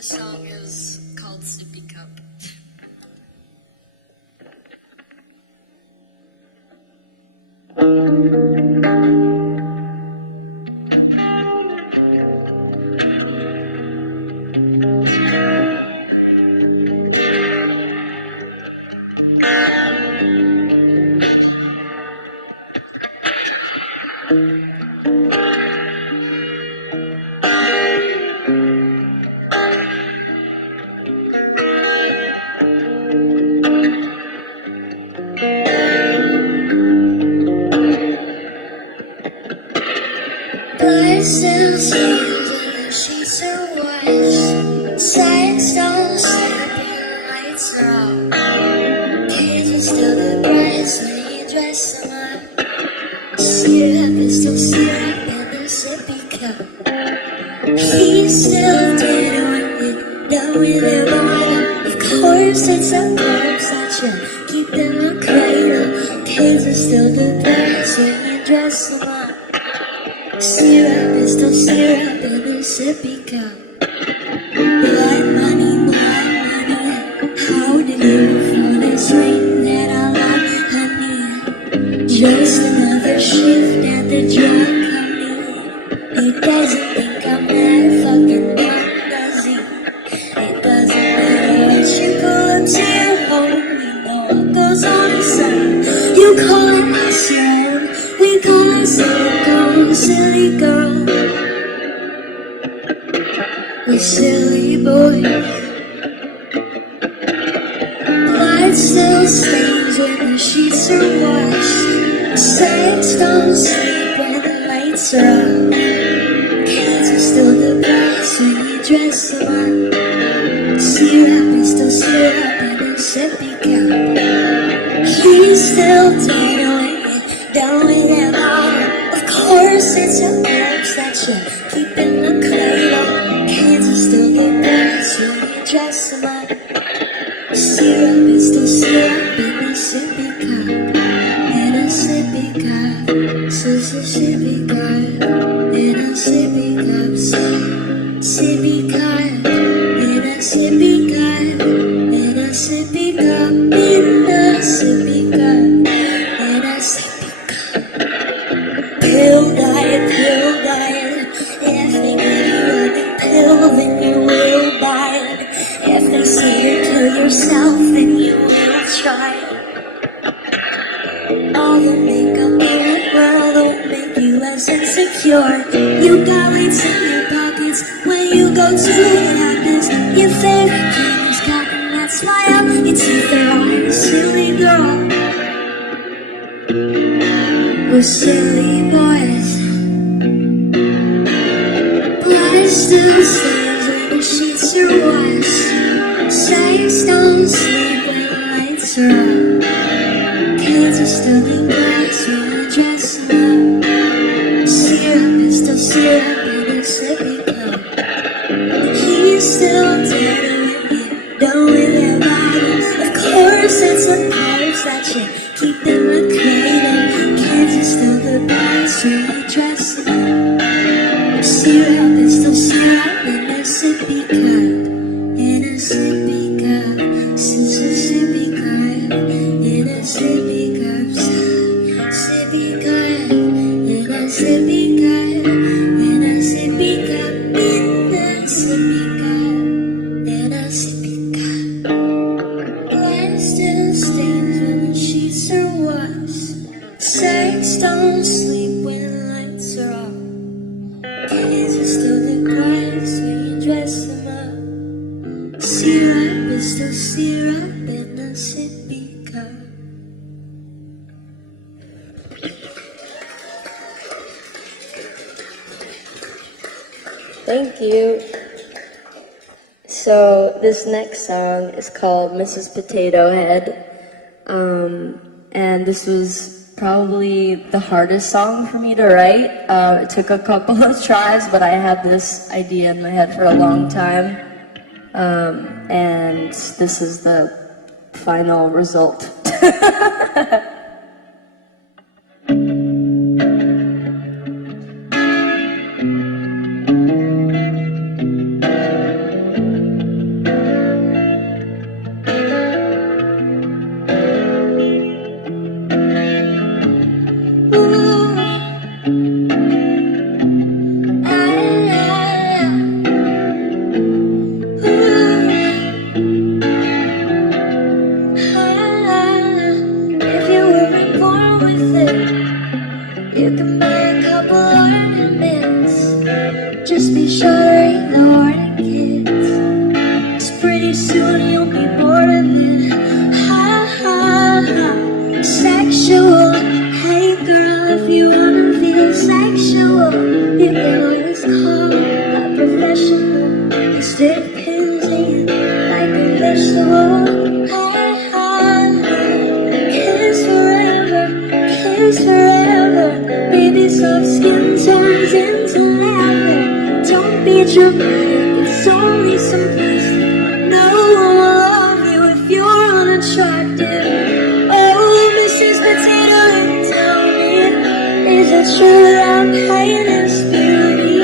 this song is called Sippy Cup. Blood still stains when the sheets are washed. Silence don't sleep when the lights are off. Tears are still the brightest when you dress them up. Syrup is still syrup in the sippy cup. He's still dead when you're done with him on. Of course it's a corpse that you keep in the cradle. Tears are still the brightest when you dress them up. Syrup is still syrup in a sippy cup. Blood money, how did you fall asleep that I love, honey? Just another shift at the drug company. He doesn't think I'm that fucking dumb, does he? It doesn't matter what you pull up to your home. We know what goes on inside. You call it my soul, we call it silicone, silly girl. We're silly boys. Blood still stains when the sheets are washed. Sights don't sleep when the lights are off. Kids are still the best when you dress them up. Syrup is still syrup in a sippy cup. He's still dead when you're done with him all. Of course it's a corpse that you keep in the cradle. Kids are still the best when you dress them up. Syrup is still syrup in a sippy cup. In a sippy cup. Sippy cup. In a sippy cup. Sippy cup. In a sippy cup. In a sippy cup. In a sippy cup. In a sippy cup. Pill diet. If they give you a pill, then you will buy it. If they say you kill yourself, then you will try it. All the makeup in the world won't make you less insecure. You got lights in your pockets when you go to the happens. Your favorite kid has gotten that smile. It's either on a silly girl. We're silly boys. Blood still stains when the sheets are washed. Sights don't sleep when the lights are off. Kids are still the best when you dress them up. Syrup is still syrup in a sippy cup. He's still dead when you're done with him all. Of course it's a corpse that you keep in the cradle. Kids are still the best when you dress them up. Syrup is still syrup in a sippy cup. In a sippy cup. Sippy cup. In a sippy cup. Sippy cup. In a sippy cup. In a sippy cup. In a sippy cup. In a sippy cup. Blood still stains when the sheets are washed. Sights don't sleep when the lights are off. Kids are still the brightest when you dress them up. Syrup is still syrup in a sippy cup. Thank you. So this next song is called Mrs. Potato Head. And this was probably the hardest song for me to write. It took a couple of tries, but I had this idea in my head for a long time. And this is the final result. just be sure to ignore the kids. 'Cause pretty soon you'll be bored of it. Ha ha ha. Sexual. Hey girl, if you wanna feel sexual, you can always call a professional. Stick pins in like a vegetable. Ha ha ha. Kiss forever, kiss forever. Baby, soft skin turns into leather. Don't be dramatic, it's only some plastic. No one will love you if you're unattractive. Oh, Mrs. Potato, tell me, is it true that I'm paying this beauty?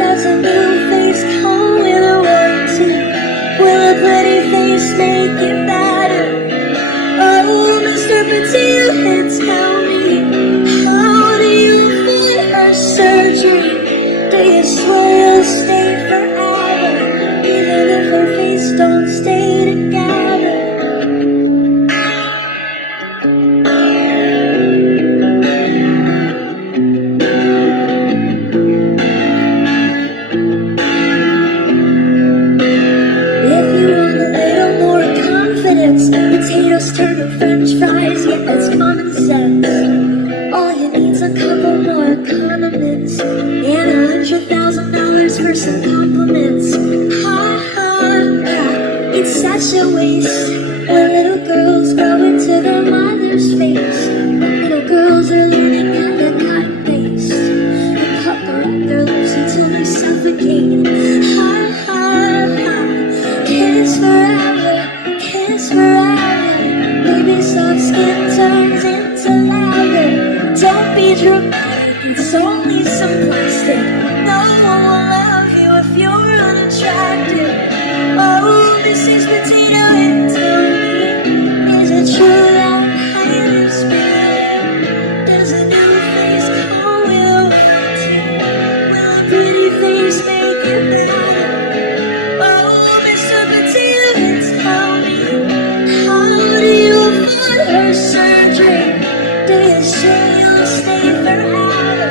Does a new face come with a warranty? Will a pretty face make it better? Oh, Mr. Potato Head, tell me, how do you avoid her surgery? Do you swear you'll stay forever, even if her face don't stay together? If you want a little more confidence, potatoes turn to french fries, yeah, that's common sense. All you need's a couple more condiments and $100,000 for some compliments. Ha ha ha, it's such a waste when little girls grow into their mother's face. Little girls are learning how to cut paste and pucker up their lips until they suffocate. Ha ha ha, kiss forever, kiss forever. Baby, soft skin turns into leather. Don't be dramatic, it's only some plastic. No one will love you if you're unattractive. Oh, this is Potato Head, tell me, is it true that I'm hiding in spirit? Does a new face come with a warranty? Will a pretty face make it better? Oh, Mr. Potato Head, tell me, how do you avoid her surgery? Do you say you'll stay forever,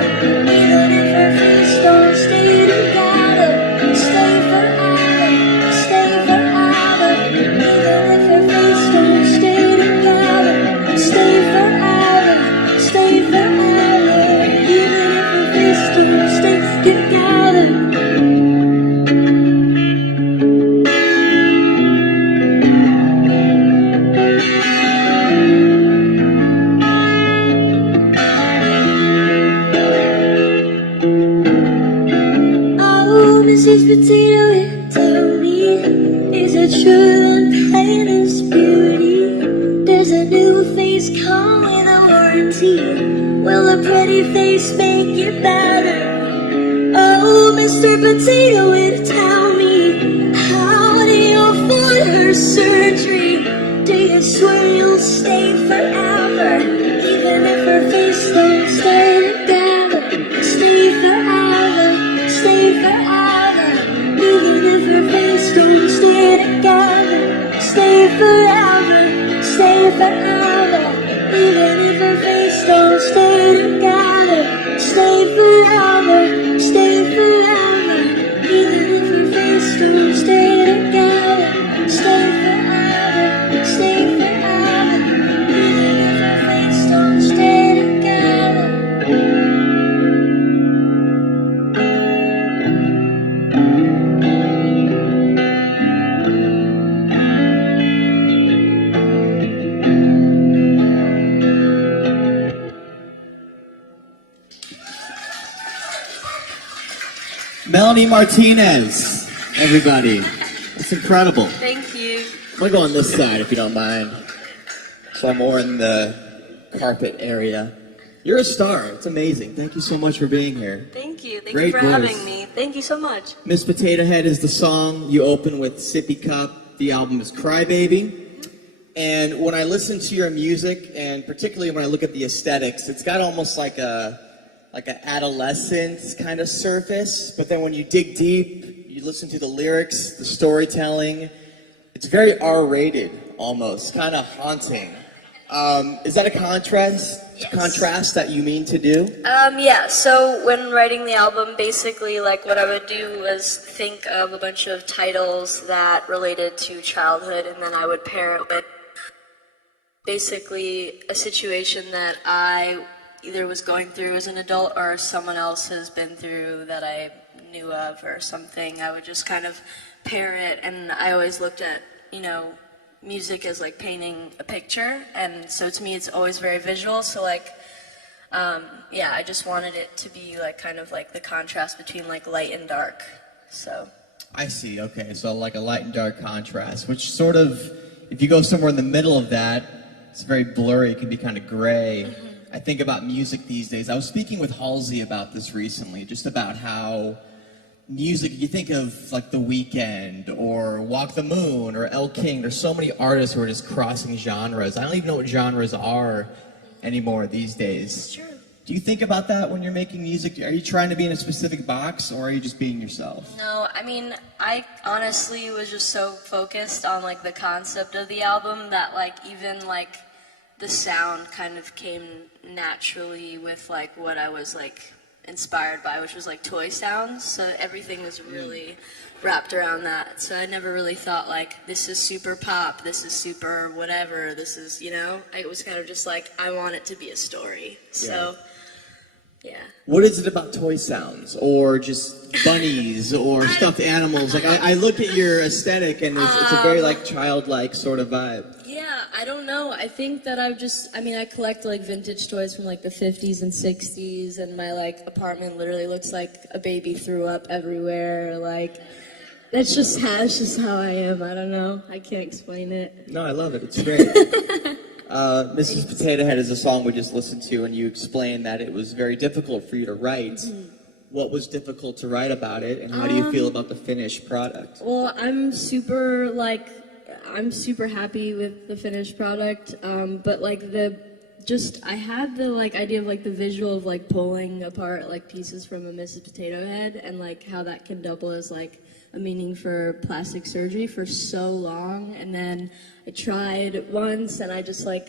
even if her face don't stay together? Stay forever, stay forever, even if her face don't stay together. Stay forever, stay forever, even if her face don't stay together. Oh, Mrs. Potato Head, tell me, is it true that pain is beauty? Does a new face come with a warranty? Will a pretty face make it better? Oh, Mr. Potato Head, tell me, how do you avoid her surgery? Do you swear you'll stay forever, even if her face don't stay together? Stay forever, stay forever, even if her face don't stay together. Stay forever, stay forever, even if her face don't stay together. Stay forever, stay forever, even if her face don't stay together. Stay forever, stay forever, even if her face don't stay together. Melanie Martinez, everybody. It's incredible. Thank you. I'm gonna go on this side if you don't mind. So I'm more in the carpet area. You're a star. It's amazing. Thank you so much for being here. Thank you. Thank Great you for voice. having me. Thank you so much. Miss Potato Head is the song. You open with Sippy Cup. The album is Crybaby. And when I listen to your music, and particularly when I look at the aesthetics, it's got almost like an adolescent kind of surface. But then when you dig deep, you listen to the lyrics, the storytelling, it's very R-rated almost, kind of haunting. Is that a contrast that you mean to do? Yeah, so when writing the album, basically, like, what I would do was think of a bunch of titles that related to childhood, and then I would pair it with basically a situation that I either was going through as an adult or someone else has been through that I knew of or something. I would just kind of pair it, and I always looked at, music as like painting a picture, and so to me it's always very visual, so like yeah, I just wanted it to be like kind of like the contrast between like light and dark. So I see. Okay, so like a light and dark contrast, which sort of, if you go somewhere in the middle of that, it's very blurry. It can be kind of gray. Mm-hmm. I think about music these days. I was speaking with Halsey about this recently, just about how music, you think of like The Weeknd or Walk the Moon or El King, there's so many artists who are just crossing genres. I don't even know what genres are anymore these days. It's true. Do you think about that when you're making music? Are you trying to be in a specific box, or are you just being yourself? No, I mean, I honestly was just so focused on like the concept of the album that like even like the sound kind of came naturally with like what I was like inspired by, which was like toy sounds, so everything was really wrapped around that. So I never really thought like, this is super pop, this is super whatever, this is, it was kind of just like, I want it to be a story. So yeah. What is it about toy sounds, or just bunnies, or stuffed animals? Like I look at your aesthetic, and it's a very like childlike sort of vibe. Yeah, I don't know. I think that I collect like vintage toys from like the 50s and 60s, and my like apartment literally looks like a baby threw up everywhere. Like, that's just how I am. I don't know. I can't explain it. No, I love it. It's great. Mrs. Potato Head is a song we just listened to, and you explained that it was very difficult for you to write. Mm-hmm. What was difficult to write about it, and how do you feel about the finished product? Well, I'm super happy with the finished product, but like I had the like idea of like the visual of like pulling apart like pieces from a Mrs. Potato Head, and like how that can double as like a meaning for plastic surgery for so long. And then I tried once, and I just like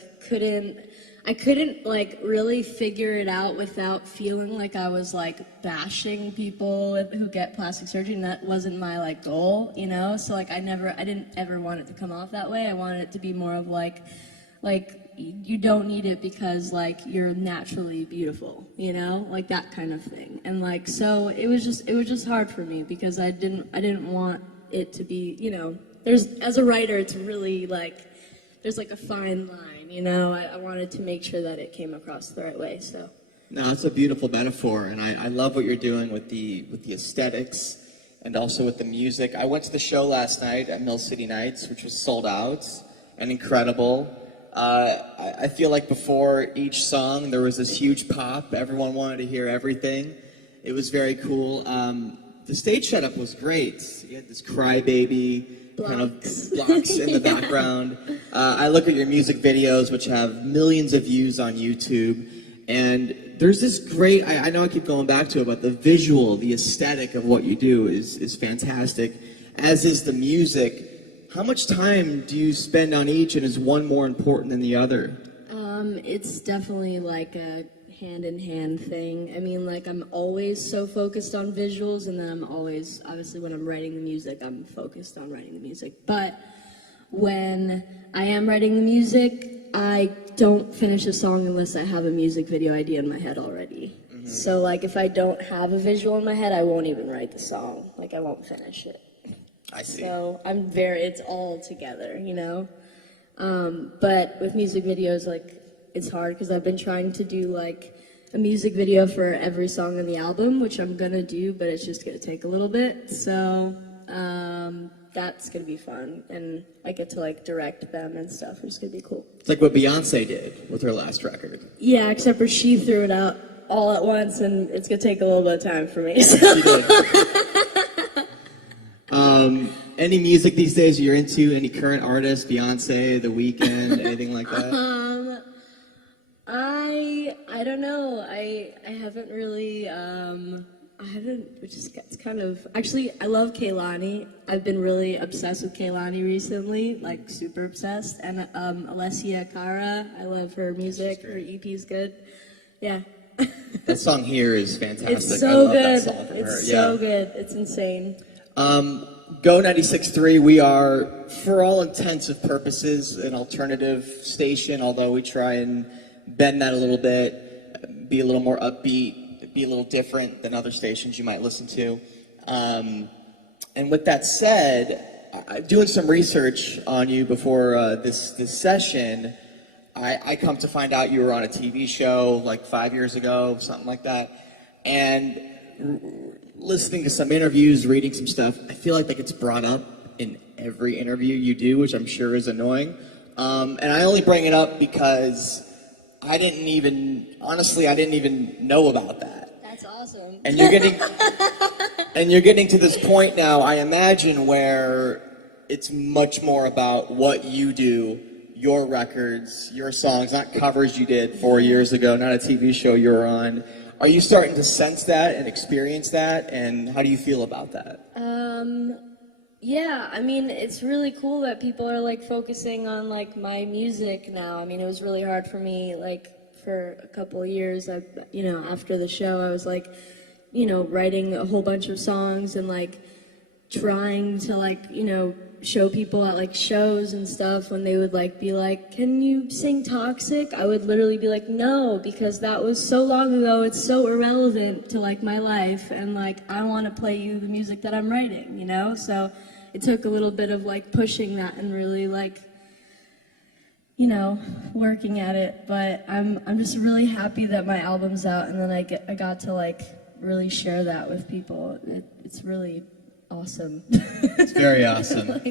I couldn't like really figure it out without feeling like I was like bashing people who get plastic surgery, and that wasn't my like goal, so like I didn't ever want it to come off that way. I wanted it to be more of like you don't need it because like you're naturally beautiful, like that kind of thing. And like, so it was just hard for me because I didn't want it to be, as a writer, it's really like there's like a fine line. I wanted to make sure that it came across the right way. So no, it's a beautiful metaphor, and I love what you're doing with the aesthetics and also with the music. I went to the show last night at Mill City Nights, which was sold out and incredible. I feel like before each song there was this huge pop. Everyone wanted to hear everything. It was very cool. The stage setup was great. You had this crybaby kind of blocks in the background. I look at your music videos, which have millions of views on YouTube, and there's this great, I know I keep going back to it, but the visual, the aesthetic of what you do is fantastic, as is the music. How much time do you spend on each, and is one more important than the other? It's definitely like a hand-in-hand thing. I mean, like, I'm always so focused on visuals, and then I'm always, obviously, when I'm writing the music, I'm focused on writing the music. But when I am writing the music, I don't finish a song unless I have a music video idea in my head already. Mm-hmm. So, like, if I don't have a visual in my head, I won't even write the song. Like, I won't finish it. I see. So it's all together, But with music videos, like, it's hard because I've been trying to do like a music video for every song on the album, which I'm gonna do, but it's just gonna take a little bit. So that's gonna be fun, and I get to like direct them and stuff, which is gonna be cool. It's like what Beyonce did with her last record. Yeah, except for she threw it out all at once, and it's gonna take a little bit of time for me. So. She did. Any music these days you're into? Any current artists? Beyonce, The Weeknd, anything like that? I don't know. I haven't really I haven't, which is it's kind of actually I love Kehlani. I've been really obsessed with Kehlani recently, like super obsessed. And Alessia Cara, I love her music. Her EP is good. Yeah. That song here is fantastic. It's so I love good. that song from her. It's Yeah. so good. It's insane. Go 96.3, we are, for all intents and purposes, an alternative station, although we try and bend that a little bit, be a little more upbeat, be a little different than other stations you might listen to. And with that said, doing some research on you before this session, I come to find out you were on a TV show like 5 years ago, something like that. And listening to some interviews, reading some stuff, I feel like that gets brought up in every interview you do, which I'm sure is annoying. And I only bring it up because I didn't even know about that. That's awesome. And you're getting to this point now, I imagine, where it's much more about what you do, your records, your songs, not covers you did 4 years ago, not a TV show you were on. Are you starting to sense that and experience that, and how do you feel about that? Yeah, I mean, it's really cool that people are like focusing on like my music now. I mean, it was really hard for me, like for a couple of years. After the show, I was like, writing a whole bunch of songs and like trying to like, show people at like shows and stuff when they would like be like, can you sing Toxic? I would literally be like, no, because that was so long ago, it's so irrelevant to like my life, and like I want to play you the music that I'm writing, so it took a little bit of like pushing that and really like working at it, but I'm just really happy that my album's out, and then I got to like really share that with people. It's really awesome. It's very awesome.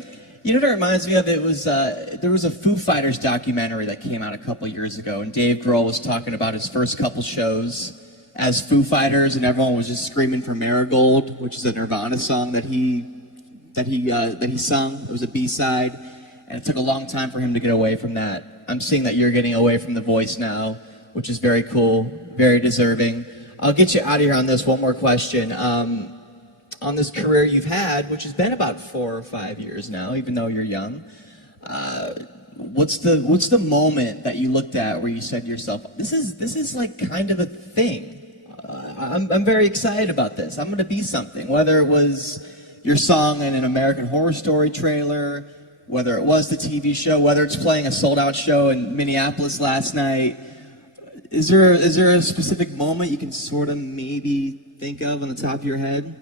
You know what it reminds me of? It was there was a Foo Fighters documentary that came out a couple years ago, and Dave Grohl was talking about his first couple shows as Foo Fighters, and everyone was just screaming for Marigold, which is a Nirvana song that he sung. It was a B-side, and it took a long time for him to get away from that. I'm seeing that you're getting away from the voice now, which is very cool, very deserving. I'll get you out of here on this. One more question. On this career you've had, which has been about 4 or 5 years now, even though you're young, what's the moment that you looked at where you said to yourself, this is like kind of a thing. I'm very excited about this. I'm going to be something. Whether it was your song in an American Horror Story trailer, whether it was the TV show, whether it's playing a sold-out show in Minneapolis last night, is there a specific moment you can sort of maybe think of on the top of your head?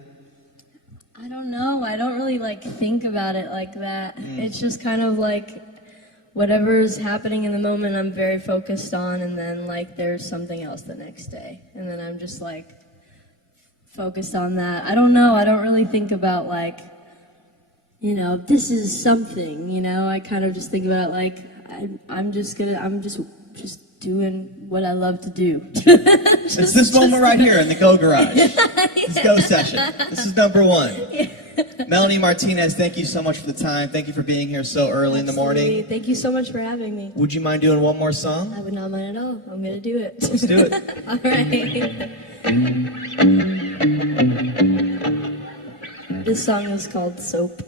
I don't know. I don't really like think about it like that. It's just kind of like whatever's happening in the moment I'm very focused on, and then like there's something else the next day. And then I'm just like focused on that. I don't know. I don't really think about like, this is something, I kind of just think about it like I'm just doing what I love to do. It's this moment right here in the Go Garage. This Go session. This is number one. Yeah. Melanie Martinez, thank you so much for the time. Thank you for being here so early in the morning. Thank you so much for having me. Would you mind doing one more song? I would not mind at all. I'm going to do it. Let's do it. All right. This song is called Soap.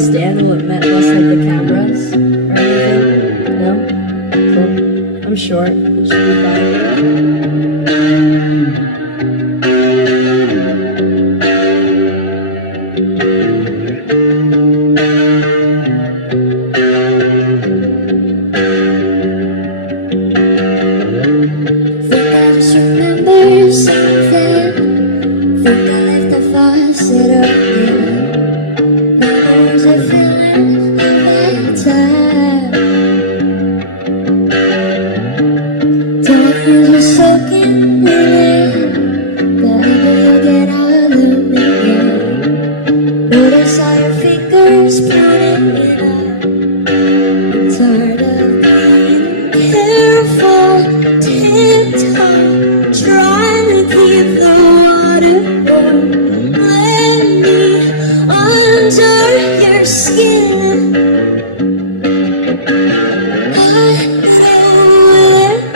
Stand will mess like the cameras or anything? No? Cool. I'm short. It should be fine. Think I just remember something. Think I left the faucet open. Memories are filling up that time. Diamonds are soaking in. Baby, you'll get all of me again. Notice all your fingers pointing it up. I'm tired of being careful, tiptoe, trying to keep the water warm. Let me under your skin.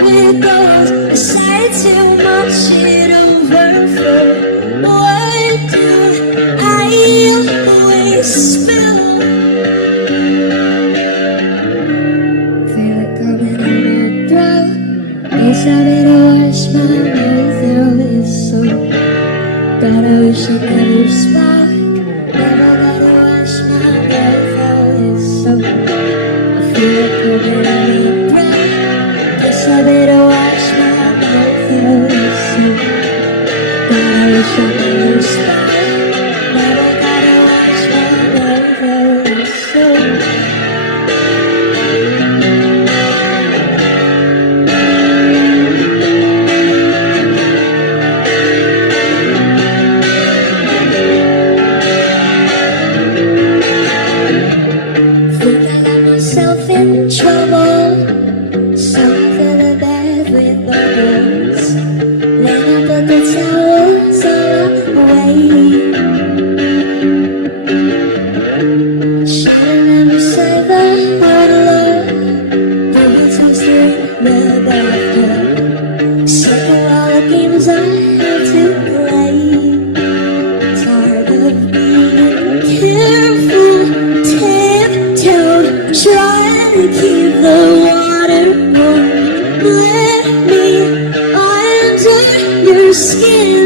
It goes aside too much, it overflows. What do I always spill? Feel it coming on my throat. Guess I better wash my mouth out. It's so bad, I wish I never spoke. Never gotta wash my mouth out. It's so I feel it coming on my throat. Guess I better wash my mouth out. It's so bad, I wish I never spoke. Never gotta wash my mouth out. It's so myself in trouble. Some fill the bed with bubbles. Then I put the towels all away. Should've never said the word love. Baby toaster in the bathtub. Sick of all the games I have to play. Tired of being careful, tiptoed, trying to keep the water warm. Let me under your skin.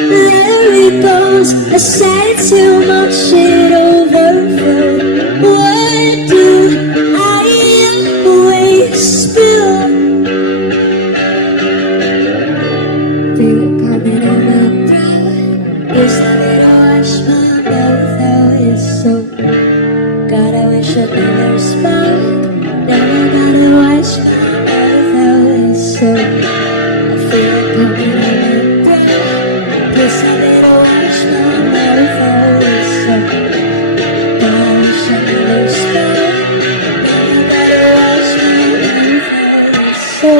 There it goes. I said too much, it overflowed. What do I always spill? Feel it coming on my throat. Guess I better wash my mouth out. It's so God, I wish I never spoke. Never gotta wash my mouth out. It's so I feel it coming on my throat. Guess I better wash my mouth out. It's so God, I wish I never spoke. Never gotta wash my mouth out. It's so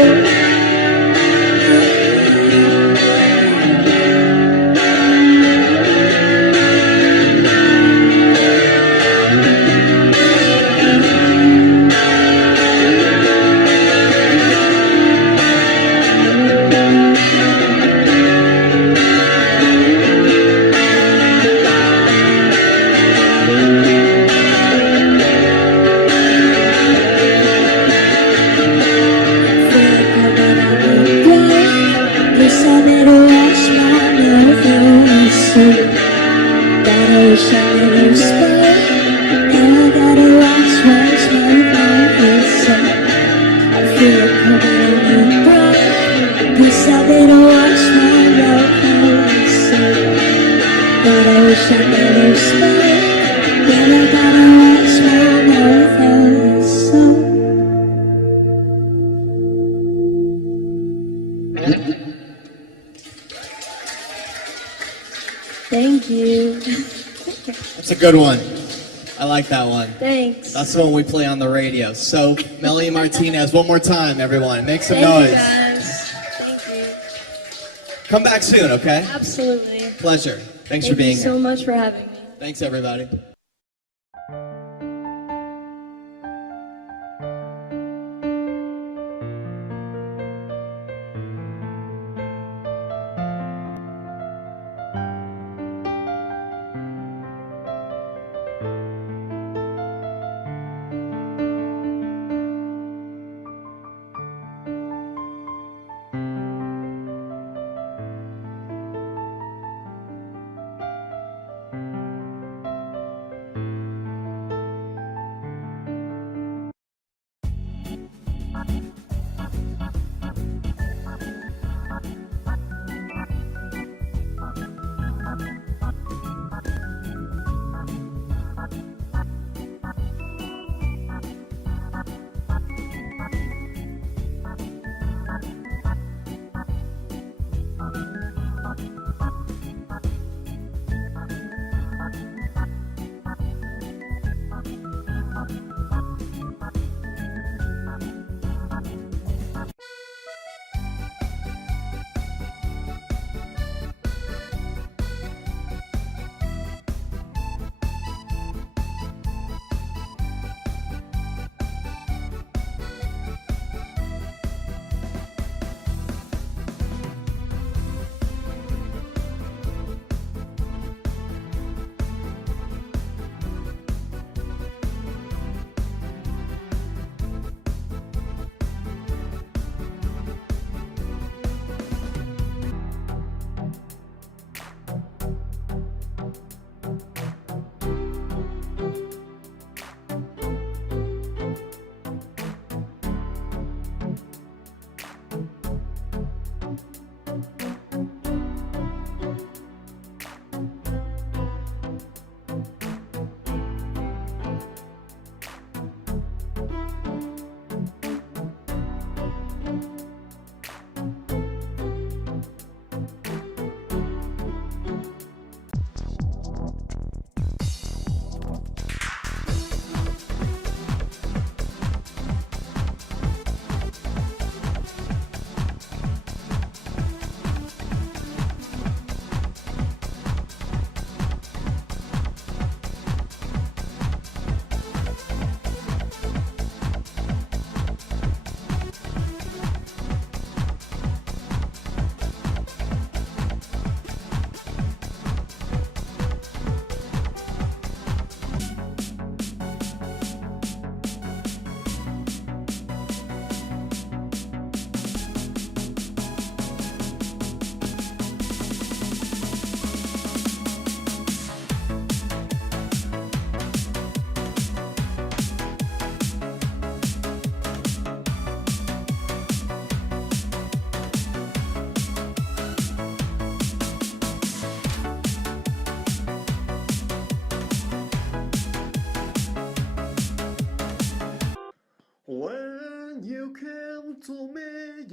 guess I better wash my mouth out. So God, I wish I never spoke. Now I gotta wash my mouth out. So I feel it coming in my throat. Guess I better wash my mouth out. So God, I wish I never spoke. Now I gotta wash my mouth out. So thank you. That's a good one. I like that one. Thanks. That's the one we play on the radio. So, Melanie Martinez, one more time, everyone. Make some Thank noise. you guys. Thank you. Come back soon, okay? Absolutely. Pleasure. Thanks for Thank being you so here. much for having me. Thanks, everybody.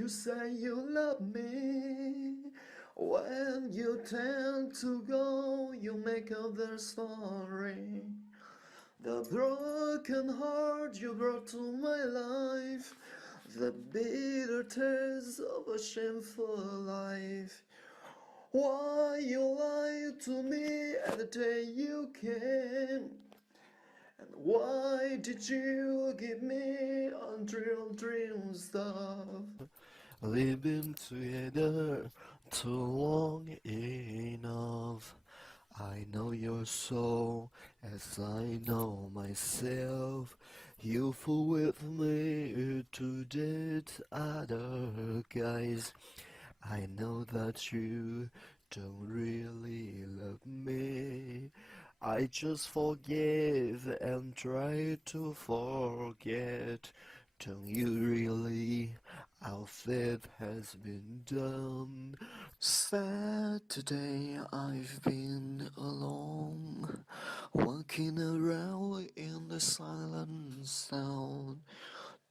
You say you love me. When you tend to go, you make up their story. The broken heart you brought to my life, the bitter taste of a shameful life. Why you lied to me at the day you came? And why did you give me unreal dream stuff? We've been together too long enough. I know your soul as I know myself. You fool with me to date other guys. I know that you don't really love me. I just forgive and try to forget. Don't you really? Our faith has been done. Saturday I've been alone, walking around in the silent sound,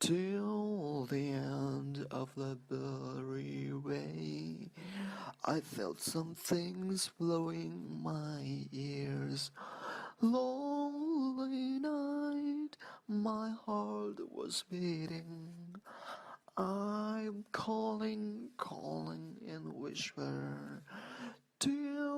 till the end of the blurry way. I felt some things blowing my ears. Lonely night, my heart was beating. I'm calling in whisper, till